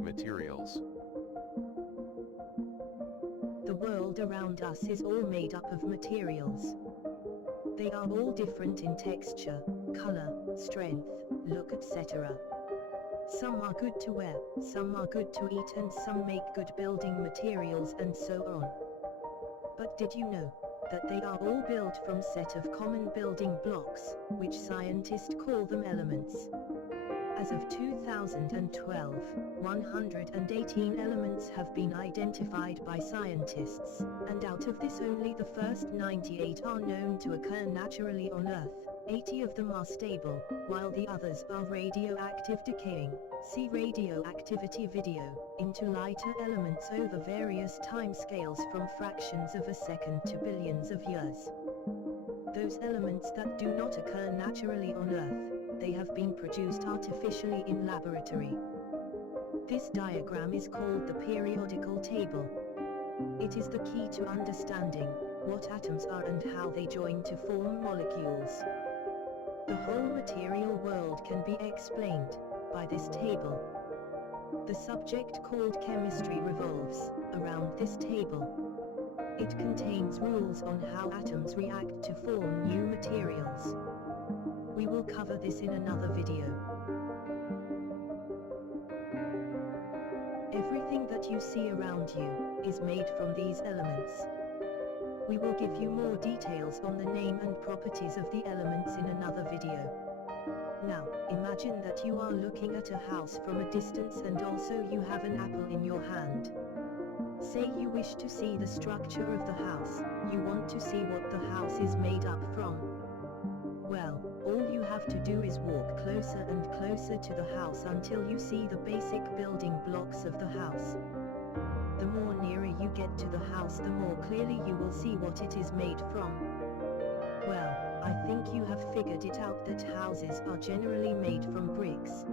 materials. The world around us is all made up of materials. They are all different in texture, color, strength, look, etc. Some are good to wear, some are good to eat, and some make good building materials, and so on. But did you know that they are all built from set of common building blocks, which scientists call them elements? As of 2012, 118 elements have been identified by scientists, and out of this only the first 98 are known to occur naturally on Earth. 80 of them are stable, while the others are radioactive decaying. See radioactivity video, into lighter elements over various time scales from fractions of a second to billions of years. Those elements that do not occur naturally on Earth, they have been produced artificially in laboratory. This diagram is called the periodical table. It is the key to understanding what atoms are and how they join to form molecules. The whole material world can be explained by this table. The subject called chemistry revolves around this table. It contains rules on how atoms react to form new materials. We will cover this in another video. Everything that you see around you is made from these elements. We will give you more details on the name and properties of the elements in another video. Now, imagine that you are looking at a house from a distance and also you have an apple in your hand. Say you wish to see the structure of the house, you want to see what the house is made up from. Well, all you have to do is walk closer and closer to the house until you see the basic building blocks of the house. The more nearer you get to the house, the more clearly you will see what it is made from. Well, I think you have figured it out that houses are generally made from bricks.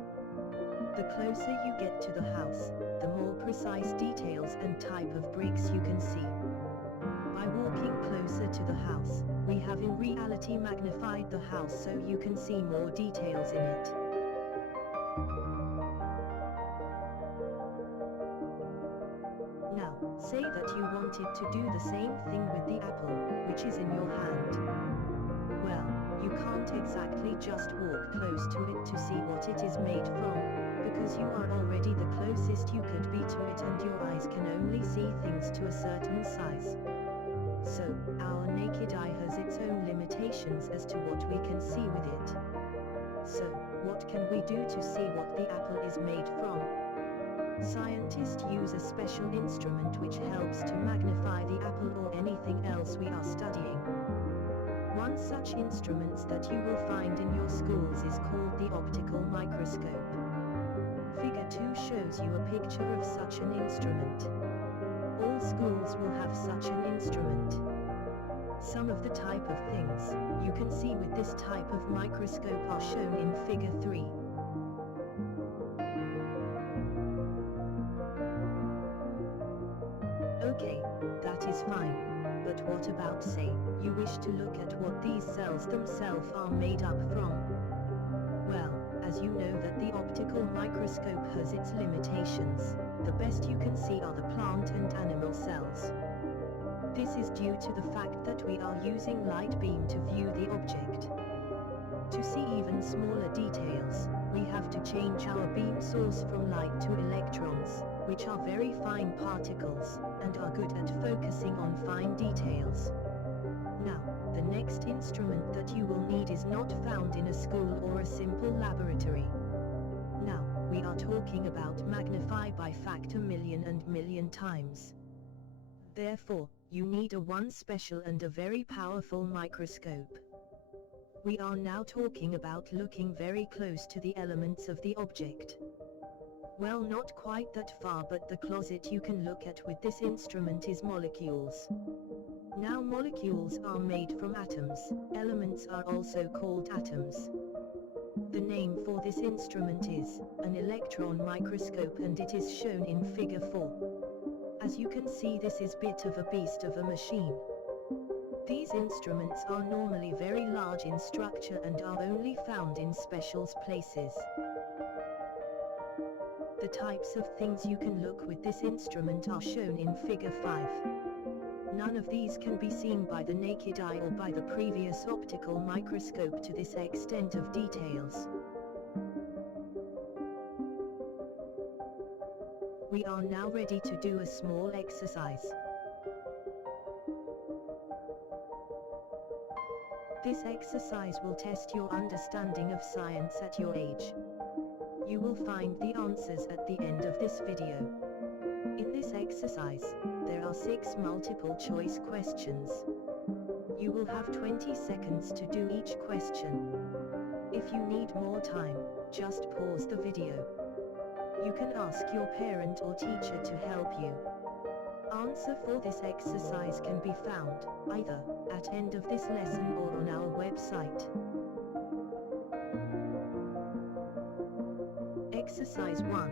The closer you get to the house, the more precise details and type of bricks you can see. By walking closer to the house, we have in reality magnified the house so you can see more details in it. Now, say that you wanted to do the same thing with the apple, which is in your hand. Well, you can't exactly just walk close to it to see what it is made from, because you are already the closest you could be to it and your eyes can only see things to a certain size. So, our naked eye has its own limitations as to what we can see with it. So, what can we do to see what the apple is made from? Scientists use a special instrument which helps to magnify the apple or anything else we are studying. One such instrument that you will find in your schools is called the optical microscope. Figure 2 shows you a picture of such an instrument. All schools will have such an instrument. Some of the type of things you can see with this type of microscope are shown in figure 3. Okay, that is fine. But what about, say, you wish to look at what these cells themselves are made up from? Well, as you know that the optical microscope has its limitations, the best you can see are the plant and animal cells. This is due to the fact that we are using light beam to view the object. To see even smaller details, we have to change our beam source from light to electrons, which are very fine particles, and are good at focusing on fine details. Now, the next instrument that you will need is not found in a school or a simple laboratory. Now, we are talking about magnify by factor million and million times. Therefore, you need a one special and a very powerful microscope. We are now talking about looking very close to the elements of the object. Well, not quite that far, but the closet you can look at with this instrument is molecules. Now, molecules are made from atoms, elements are also called atoms. The name for this instrument is an electron microscope, and it is shown in figure 4. As you can see, this is bit of a beast of a machine. These instruments are normally very large in structure and are only found in special places. The types of things you can look with this instrument are shown in figure 5. None of these can be seen by the naked eye or by the previous optical microscope to this extent of details. We are now ready to do a small exercise. This exercise will test your understanding of science at your age. You will find the answers at the end of this video. In this exercise, there are 6 multiple choice questions. You will have 20 seconds to do each question. If you need more time, just pause the video. You can ask your parent or teacher to help you. Answer for this exercise can be found, either, at end of this lesson or on our website. Exercise 1.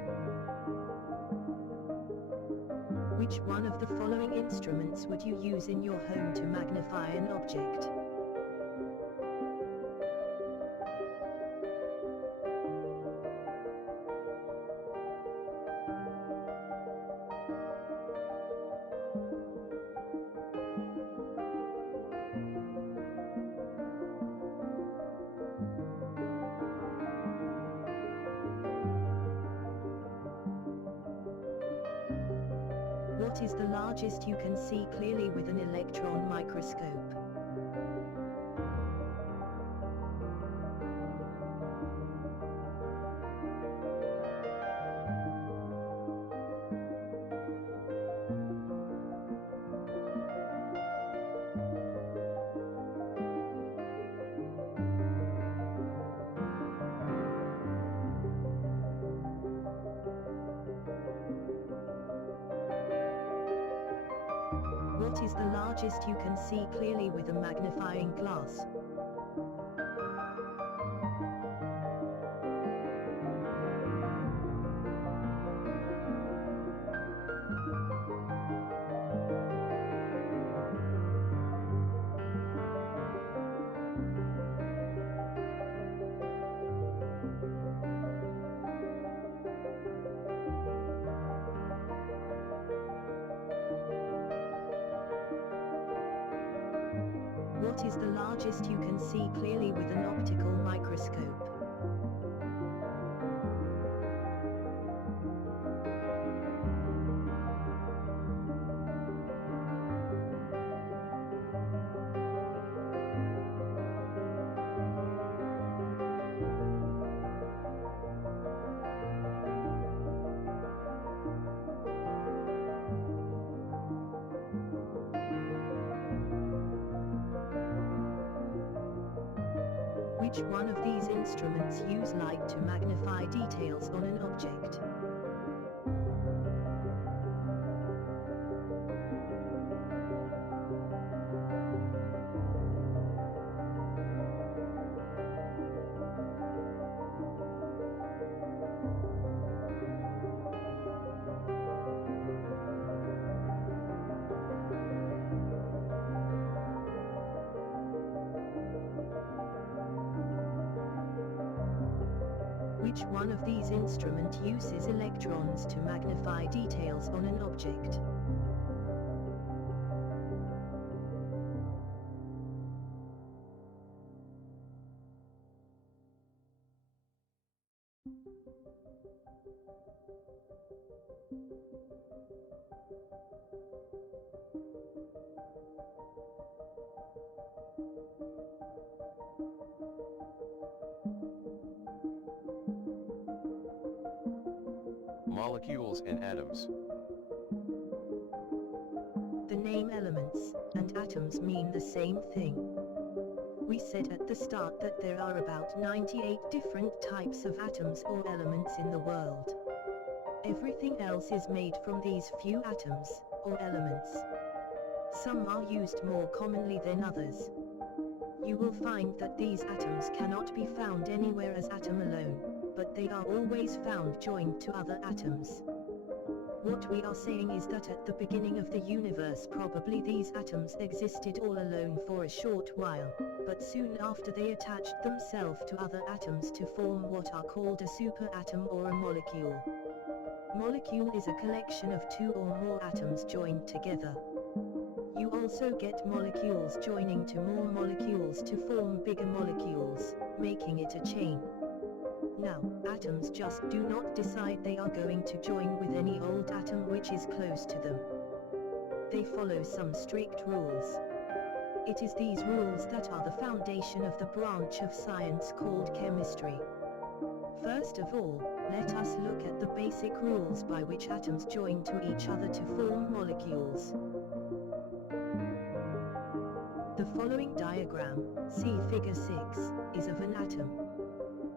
Which one of the following instruments would you use in your home to magnify an object? What is the largest you can see clearly with an electron microscope? What is the largest you can see clearly with a magnifying glass? What is the largest you can see clearly with an optical microscope? Which one of these instruments use light to magnify details on an object? Which one of these instruments uses electrons to magnify details on an object? Molecules and atoms. The name elements and atoms mean the same thing. We said at the start that there are about 98 different types of atoms or elements in the world. Everything else is made from these few atoms, or elements. Some are used more commonly than others. You will find that these atoms cannot be found anywhere as atom alone, but they are always found joined to other atoms. What we are saying is that at the beginning of the universe probably these atoms existed all alone for a short while, but soon after they attached themselves to other atoms to form what are called a superatom or a molecule. Molecule is a collection of two or more atoms joined together. You also get molecules joining to more molecules to form bigger molecules, making it a chain. Now, atoms just do not decide they are going to join with any old atom which is close to them. They follow some strict rules. It is these rules that are the foundation of the branch of science called chemistry. First of all, let us look at the basic rules by which atoms join to each other to form molecules. The following diagram, see figure 6, is of an atom.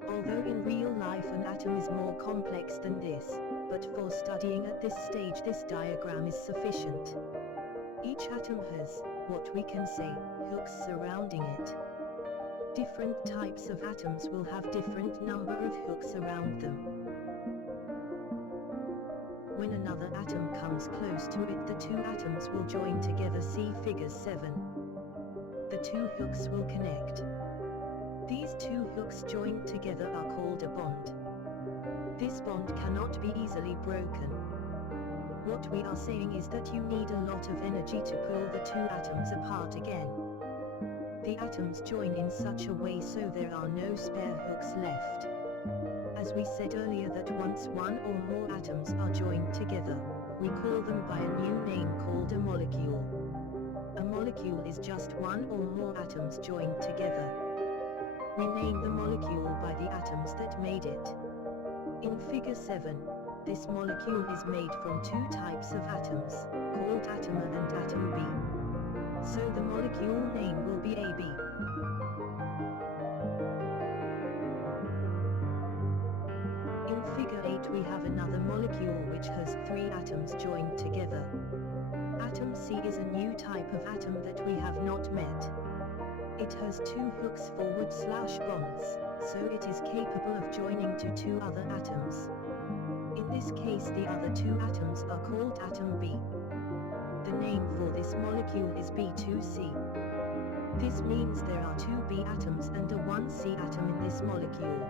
Although in real life an atom is more complex than this, but for studying at this stage this diagram is sufficient. Each atom has, what we can say, hooks surrounding it. Different types of atoms will have different number of hooks around them. When another atom comes close to it, the two atoms will join together, see figure 7. The two hooks will connect. These two hooks joined together are called a bond. This bond cannot be easily broken. What we are saying is that you need a lot of energy to pull the two atoms apart again. The atoms join in such a way so there are no spare hooks left. As we said earlier that once one or more atoms are joined together, we call them by a new name called a molecule. A molecule is just one or more atoms joined together. We name the molecule by the atoms that made it. In figure 7, this molecule is made from two types of atoms, called atom A and atom B. So the molecule name will be AB. In figure 8 we have another molecule which has three atoms joined together. Atom C is a new type of atom that we have not met. It has two hooks /bonds, so it is capable of joining to two other atoms. In this case the other two atoms are called atom B. The name for this molecule is B2C. This means there are two B atoms and a 1C atom in this molecule.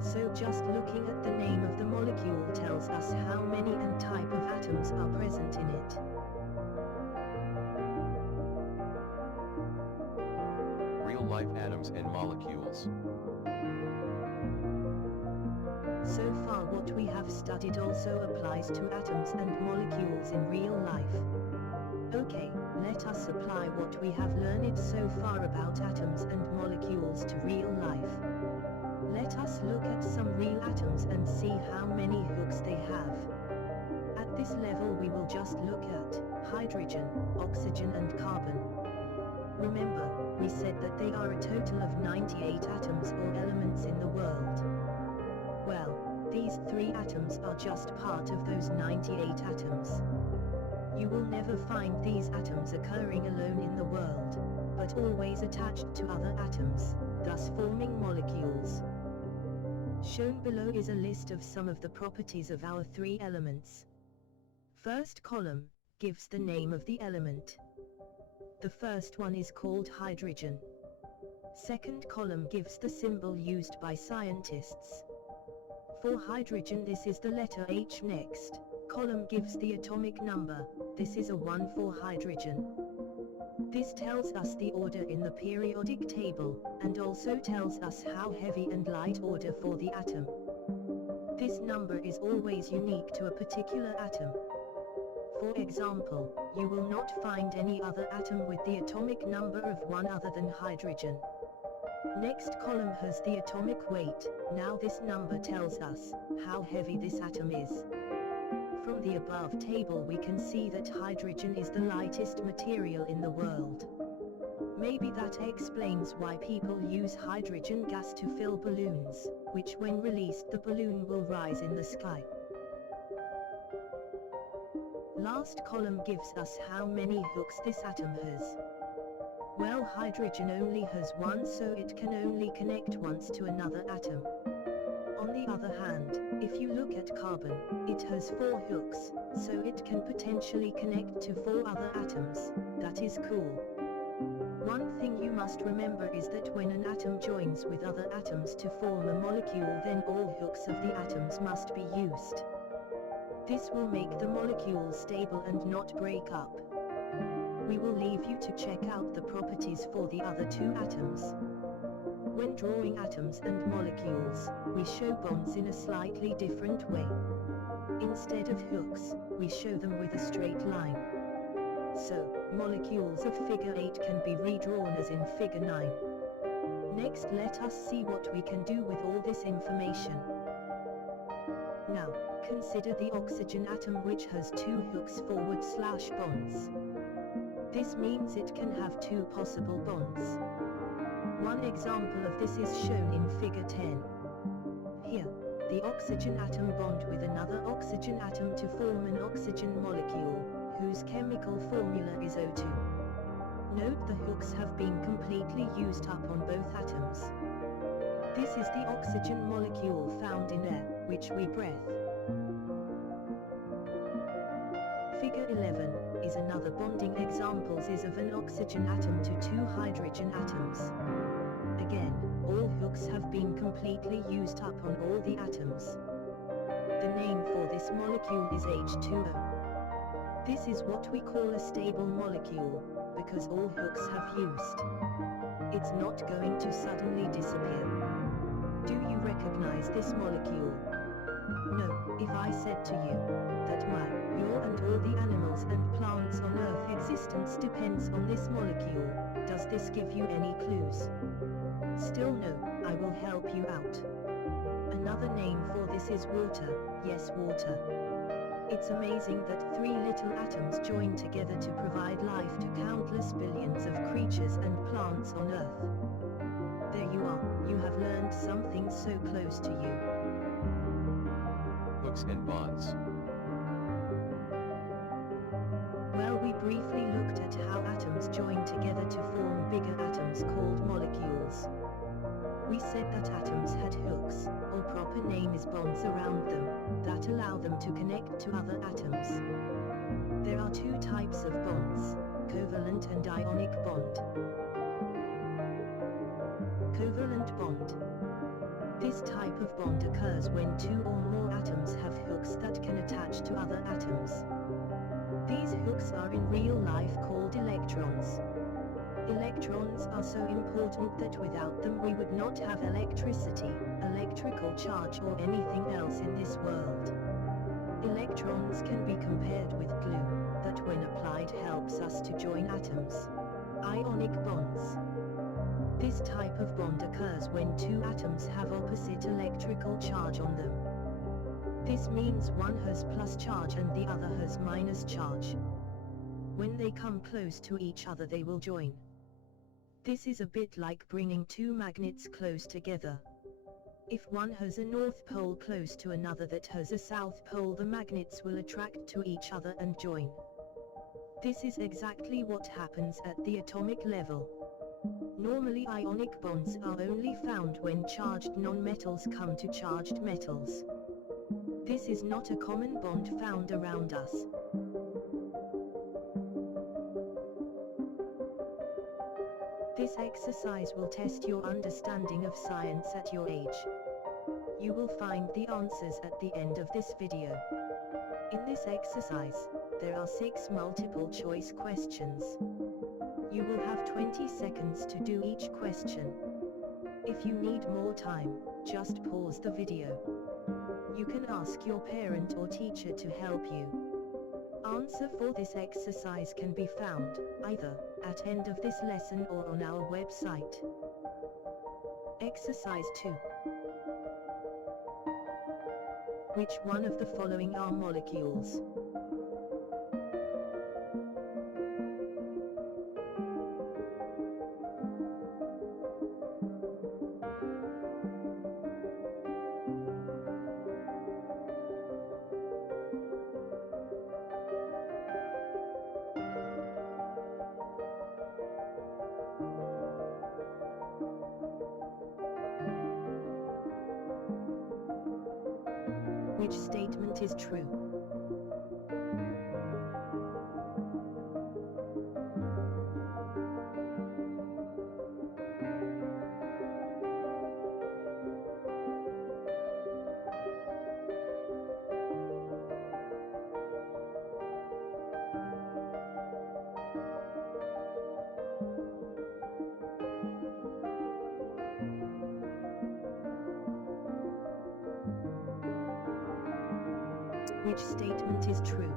So just looking at the name of the molecule tells us how many and type of atoms are present in it. Real-life atoms and molecules. So far what we have studied also applies to atoms and molecules in real life. Okay, let us apply what we have learned so far about atoms and molecules to real life. Let us look at some real atoms and see how many hooks they have. At this level we will just look at hydrogen, oxygen and carbon. Remember, we said that they are a total of 98 atoms or elements in the world. Well, these three atoms are just part of those 98 atoms. You will never find these atoms occurring alone in the world, but always attached to other atoms, thus forming molecules. Shown below is a list of some of the properties of our three elements. First column gives the name of the element. The first one is called hydrogen. Second column gives the symbol used by scientists. For hydrogen this is the letter H. Next column gives the atomic number, this is a 1 for hydrogen. This tells us the order in the periodic table, and also tells us how heavy and light order for the atom. This number is always unique to a particular atom. For example, you will not find any other atom with the atomic number of 1 other than hydrogen. Next column has the atomic weight, now this number tells us how heavy this atom is. From the above table we can see that hydrogen is the lightest material in the world. Maybe that explains why people use hydrogen gas to fill balloons, which when released the balloon will rise in the sky. Last column gives us how many hooks this atom has. Well, hydrogen only has one, so it can only connect once to another atom. On the other hand, if you look at carbon, it has 4 hooks, so it can potentially connect to 4 other atoms. That is cool. One thing you must remember is that when an atom joins with other atoms to form a molecule, then all hooks of the atoms must be used. This will make the molecules stable and not break up. We will leave you to check out the properties for the other two atoms. When drawing atoms and molecules, we show bonds in a slightly different way. Instead of hooks, we show them with a straight line. So, molecules of figure 8 can be redrawn as in figure 9. Next, let us see what we can do with all this information. Now, consider the oxygen atom which has two hooks / bonds. This means it can have two possible bonds. One example of this is shown in figure 10. Here, the oxygen atom bond with another oxygen atom to form an oxygen molecule, whose chemical formula is O2. Note the hooks have been completely used up on both atoms. This is the oxygen molecule found in air, which we breathe. Figure 11 is another bonding examples is of an oxygen atom to two hydrogen atoms. Again, all hooks have been completely used up on all the atoms. The name for this molecule is H2O. This is what we call a stable molecule, because all hooks have used. It's not going to suddenly disappear. Do you recognize this molecule? No, if I said to you, that your and all the animals and plants on Earth existence depends on this molecule, does this give you any clues? Still no, I will help you out. Another name for this is water, yes water. It's amazing that three little atoms join together to provide life to countless billions of creatures and plants on Earth. There you are, you have learned something so close to you. Hooks and bonds. Well, we briefly looked at how atoms join together to form bigger atoms called molecules. We said that atoms had hooks, or proper name is bonds around them, that allow them to connect to other atoms. There are two types of bonds, covalent and ionic bond. Covalent bond. This type of bond occurs when two or more atoms have hooks that can attach to other atoms. These hooks are in real life called electrons. Electrons are so important that without them we would not have electricity, electrical charge or anything else in this world. Electrons can be compared with glue, that when applied helps us to join atoms. Ionic bonds. This type of bond occurs when two atoms have opposite electrical charge on them. This means one has plus charge and the other has minus charge. When they come close to each other they will join. This is a bit like bringing two magnets close together. If one has a north pole close to another that has a south pole, the magnets will attract to each other and join. This is exactly what happens at the atomic level. Normally ionic bonds are only found when charged nonmetals come to charged metals. This is not a common bond found around us. This exercise will test your understanding of science at your age. You will find the answers at the end of this video. In this exercise, there are 6 multiple choice questions. You will have 20 seconds to do each question. If you need more time, just pause the video. You can ask your parent or teacher to help you. Answer for this exercise can be found, either, at end of this lesson or on our website. Exercise 2. Which one of the following are molecules? Which statement is true? Which statement is true?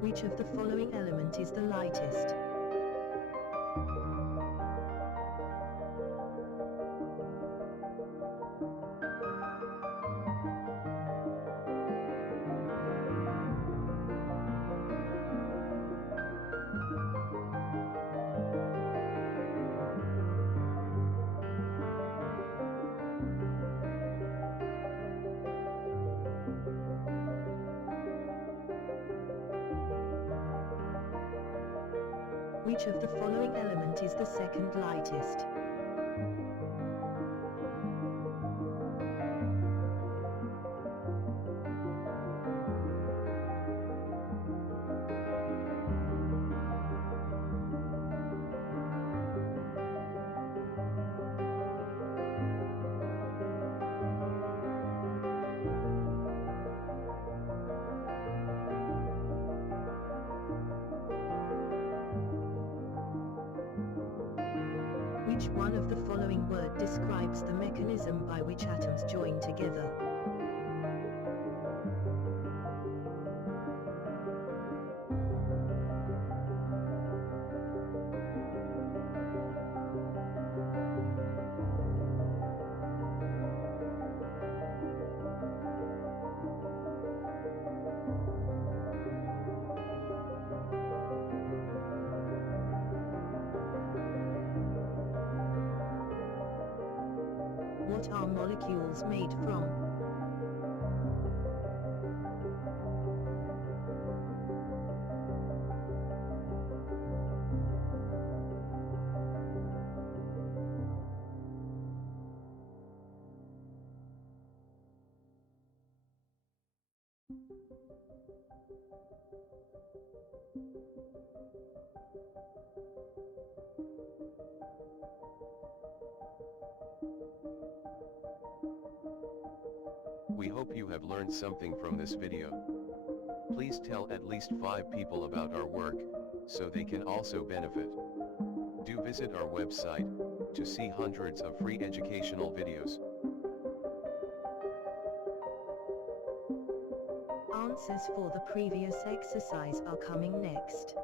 Which of the following element is the lightest? Which of the following element is the second lightest? Which one of the following word describes the mechanism by which atoms join together? What are molecules made from? We hope you have learned something from this video. Please tell at least 5 people about our work, so they can also benefit. Do visit our website, to see hundreds of free educational videos. Answers for the previous exercise are coming next.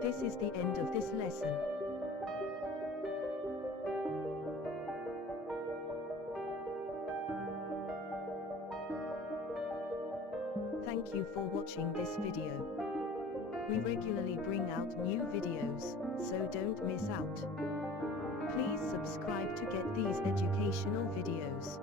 This is the end of this lesson. Thank you for watching this video. We regularly bring out new videos, so don't miss out. Please subscribe to get these educational videos.